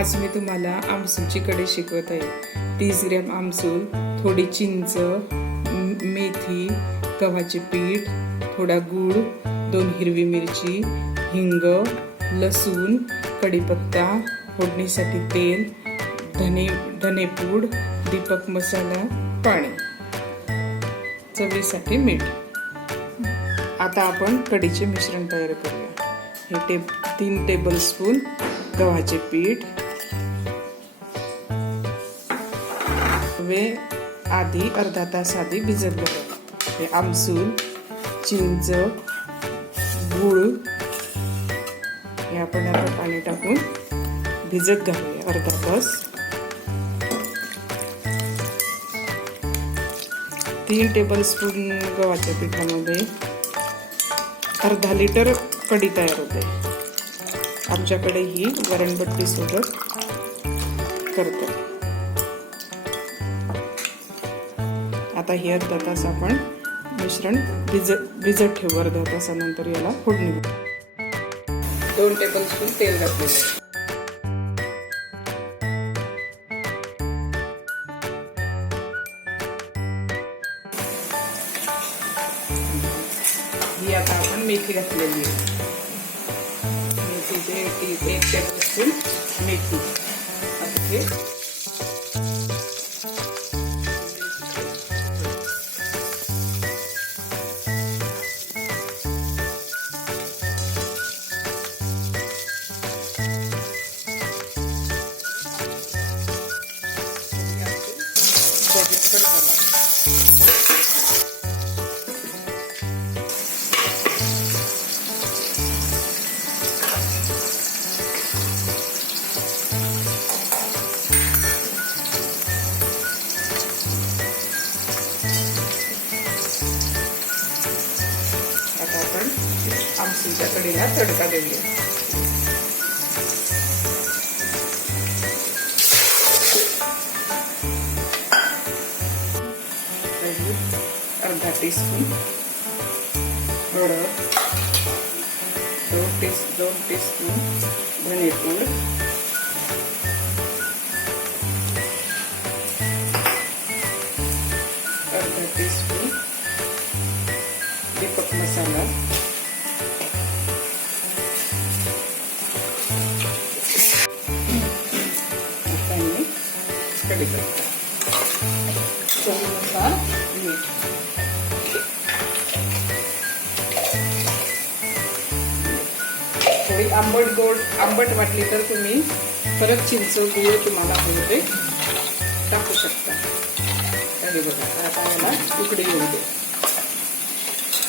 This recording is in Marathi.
आज मी तुम्हाला आमसूलची कढी शिकवत आहे। 30 ग्रॅम आमसूल, थोडी चिंच, मेथी, गव्हाचे पीठ, थोडा गूळ, 2 हिरवी मिरची, हिंग, लसूण, कढीपत्ता, फोडणीसाठी तेल, धनेपूड, दीपक मसाला, पाणी, चवीसाठी मीठ। आता आपण कढीचे मिश्रण तयार करूया। हे 3 टेबलस्पून गव्हाचे पीठ, आधी अर्धा तास आधी भिजत घालावे। हे आमसूल, चिंच, गूळ हे आपण आता पाणी टाकून भिजत घालूया अर्धा तास। 3 टेबलस्पून गव्हाच्या पिठामध्ये अर्धा लिटर कढी तयार होते। आमच्याकडे ही वरणबट्टी सोबत करतो। आता हे अर्धा तास आपण मिश्रण भिजत ठेवू। अर्धा तासानंतर याला फोडणी देऊ। 2 टेबलस्पून तेल घातलेले। ही आता आपण मेथी घातलेली आहे। मेथीचे 1 टेबलस्पून मेथी आमसूलच्या कढीला तडका देऊया। अर्धा टीस्पून हळद, 2 टीस्पून धनेपूड, अर्धा टीस्पून दीपक मसाला, कढीपत्ता, चवीनुसार मीठ। थोडी आंबट वाटली तर तुम्ही परत चिंच, गूळ तुम्हाला हवे ते टाकू शकता। बघा आता याला उकडी येऊ दे।